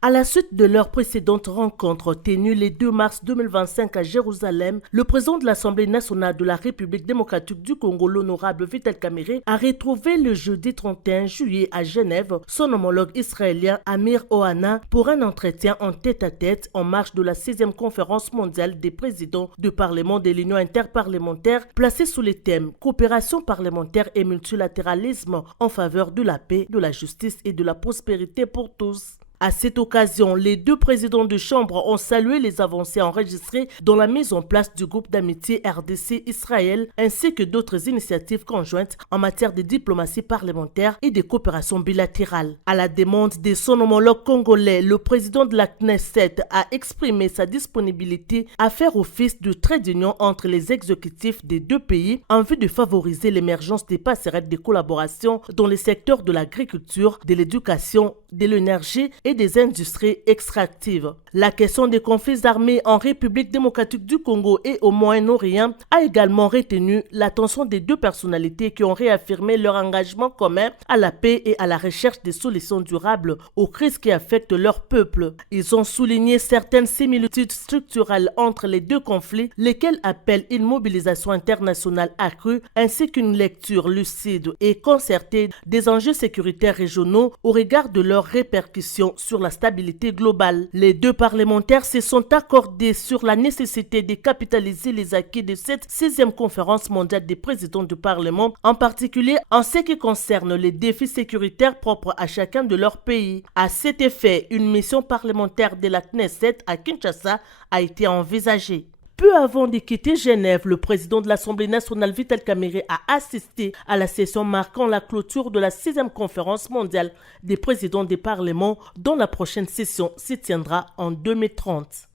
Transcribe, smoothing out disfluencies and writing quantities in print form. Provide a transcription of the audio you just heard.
À la suite de leur précédente rencontre tenue le 2 mars 2025 à Jérusalem, le président de l'Assemblée nationale de la République démocratique du Congo, l'honorable Vital Kamerhe, a retrouvé le jeudi 31 juillet à Genève son homologue israélien Amir Ohana pour un entretien en tête-à-tête en marge de la 6e conférence mondiale des présidents du Parlement de l'Union interparlementaire placée sous les thèmes coopération parlementaire et multilatéralisme en faveur de la paix, de la justice et de la prospérité pour tous. À cette occasion, les deux présidents de chambre ont salué les avancées enregistrées dans la mise en place du groupe d'amitié RDC-Israël ainsi que d'autres initiatives conjointes en matière de diplomatie parlementaire et de coopération bilatérale. À la demande de son homologue congolais, le président de la Knesset a exprimé sa disponibilité à faire office de trait d'union entre les exécutifs des deux pays en vue de favoriser l'émergence des passerelles de collaboration dans les secteurs de l'agriculture, de l'éducation, de l'énergie et des industries extractives. La question des conflits armés en République démocratique du Congo et au Moyen-Orient a également retenu l'attention des deux personnalités qui ont réaffirmé leur engagement commun à la paix et à la recherche des solutions durables aux crises qui affectent leur peuple. Ils ont souligné certaines similitudes structurelles entre les deux conflits, lesquels appellent une mobilisation internationale accrue ainsi qu'une lecture lucide et concertée des enjeux sécuritaires régionaux au regard de leurs répercussions sur la stabilité globale. Les deux parlementaires se sont accordés sur la nécessité de capitaliser les acquis de cette 6e conférence mondiale des présidents du Parlement, en particulier en ce qui concerne les défis sécuritaires propres à chacun de leurs pays. À cet effet, une mission parlementaire de la Knesset à Kinshasa a été envisagée. Peu avant de quitter Genève, le président de l'Assemblée nationale Vital Kamerhe a assisté à la session marquant la clôture de la 6e conférence mondiale des présidents des parlements dont la prochaine session se tiendra en 2030.